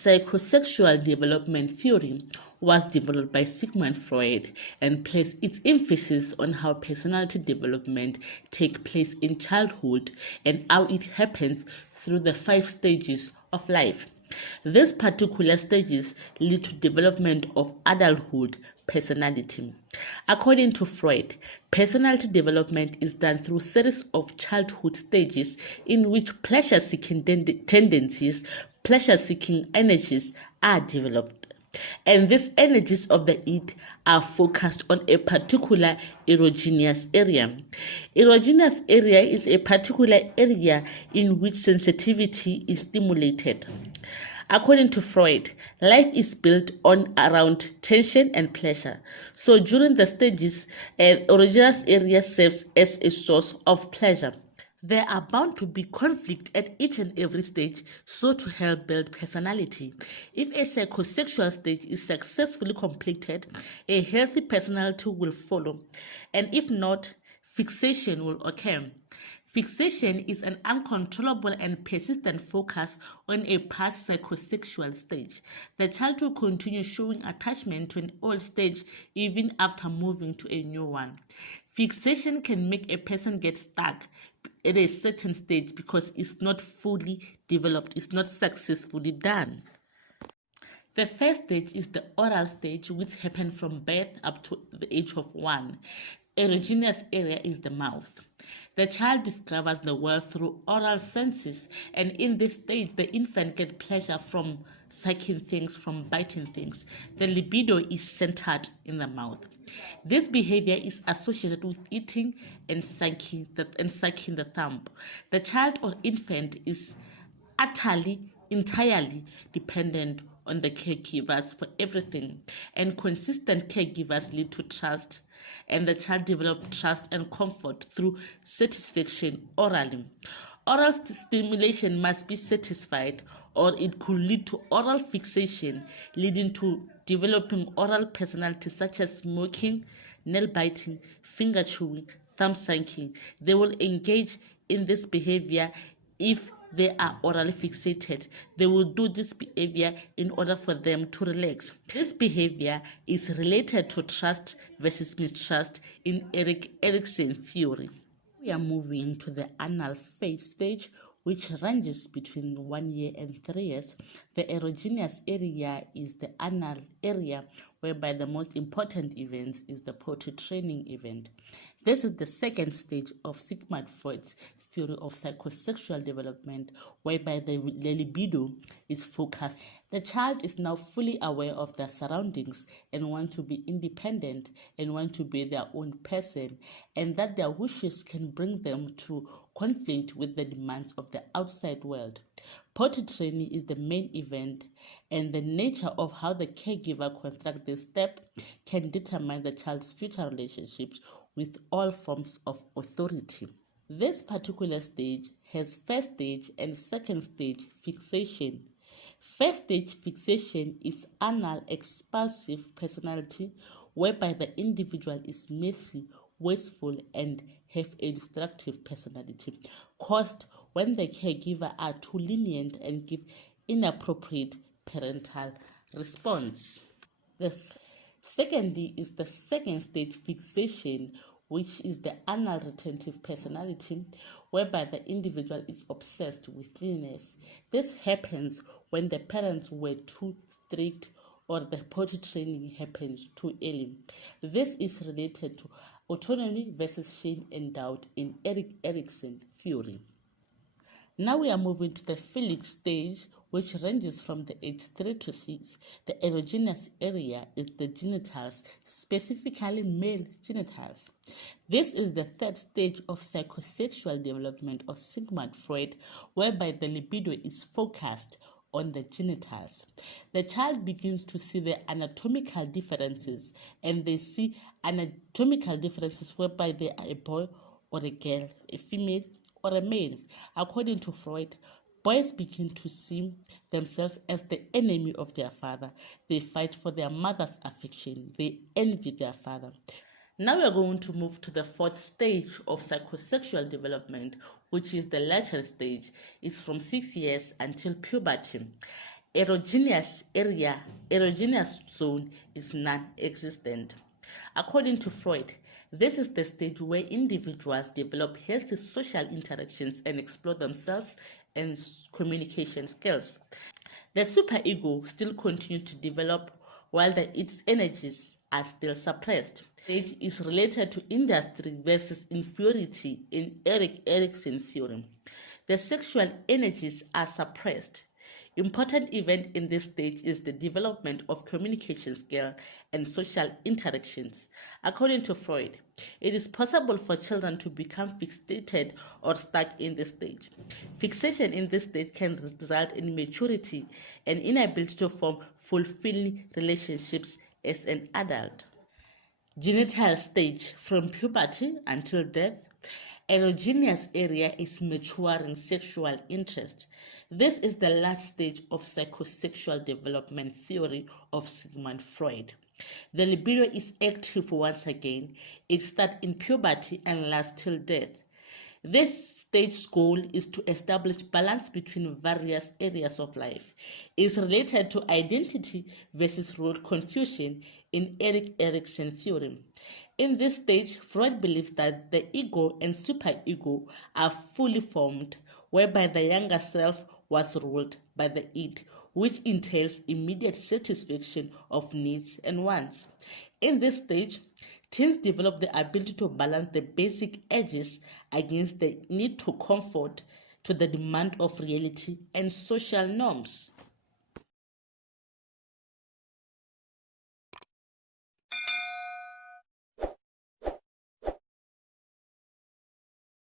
Psychosexual development theory was developed by Sigmund Freud and placed its emphasis on how personality development takes place in childhood and how it happens through the 5 stages of life. These particular stages lead to development of adulthood personality. According to Freud, personality development is done through a series of childhood stages in which pleasure-seeking tendencies, pleasure-seeking energies are developed. And these energies of the id are focused on a particular erogenous area. Erogenous area is a particular area in which sensitivity is stimulated. According to Freud, life is built on around tension and pleasure. So during the stages, an erogenous area serves as a source of pleasure. There are bound to be conflict at each and every stage, so to help build personality. If a psychosexual stage is successfully completed, a healthy personality will follow, and if not, fixation will occur. Fixation is an uncontrollable and persistent focus on a past psychosexual stage. The child will continue showing attachment to an old stage even after moving to a new one. Fixation can make a person get stuck at a certain stage because it's not fully developed, it's not successfully done. The first stage is the oral stage, which happens from birth up to the age of 1. Erogenous area is the mouth. The child discovers the world through oral senses, and in this stage, the infant gets pleasure from sucking things, from biting things. The libido is centered in the mouth. This behavior is associated with eating and sucking the thumb. The child or infant is entirely dependent on the caregivers for everything, and consistent caregivers lead to trust, and the child develops trust and comfort through satisfaction orally. Oral stimulation must be satisfied, or it could lead to oral fixation, leading to developing oral personalities such as smoking, nail biting, finger chewing, thumb sucking. They will engage in this behavior if they are orally fixated. They will do this behavior in order for them to relax. This behavior is related to trust versus mistrust in Erik Erikson's theory. We are moving to the anal phase stage, which ranges between 1 year and 3 years. The erogenous area is the anal area, whereby the most important event is the potty training event. This is the second stage of Sigmund Freud's theory of psychosexual development, whereby the libido is focused. The child is now fully aware of their surroundings and want to be independent and want to be their own person, and that their wishes can bring them to conflict with the demands of the outside world. Potty training is the main event, and the nature of how the caregiver constructs this step can determine the child's future relationships with all forms of authority. This particular stage has first stage and second stage fixation. First stage fixation is anal expulsive personality, whereby the individual is messy, wasteful, and have a destructive personality, caused when the caregiver are too lenient and give inappropriate parental response. Secondly is the second stage fixation, which is the anal retentive personality, whereby the individual is obsessed with cleanliness. This happens when the parents were too strict or the potty training happens too early. This is related to autonomy versus shame and doubt in Erik Erikson's theory. Now we are moving to the Phillips stage, which ranges from the age 3 to 6. The erogenous area is the genitals, specifically male genitals. This is the third stage of psychosexual development of Sigmund Freud, whereby the libido is focused on the genitals. The child begins to see the anatomical differences, and they see anatomical differences whereby they are a boy or a girl, a female or a male. According to Freud, boys begin to see themselves as the enemy of their father. They fight for their mother's affection. They envy their father. Now we are going to move to the fourth stage of psychosexual development, which is the lateral stage. It's from 6 years until puberty. erogenous zone is non-existent. According to Freud, this is the stage where individuals develop healthy social interactions and explore themselves and communication skills. The superego still continues to develop while its energies are still suppressed. Stage is related to industry versus inferiority in Erik Erikson's theory. The sexual energies are suppressed. Important event in this stage is the development of communication skill and social interactions. According to Freud, it is possible for children to become fixated or stuck in this stage. Fixation in this stage can result in maturity and inability to form fulfilling relationships as an adult. Genital stage, from puberty until death. Erogenous area is maturing sexual interest. This is the last stage of psychosexual development theory of Sigmund Freud. The libido is active once again. It starts in puberty and lasts till death. This stage's goal is to establish balance between various areas of life. It is related to identity versus role confusion in Erik Erikson's theory. In this stage, Freud believes that the ego and superego are fully formed, whereby the younger self was ruled by the id, which entails immediate satisfaction of needs and wants. In this stage, teens develop the ability to balance the basic edges against the need to comfort to the demand of reality and social norms.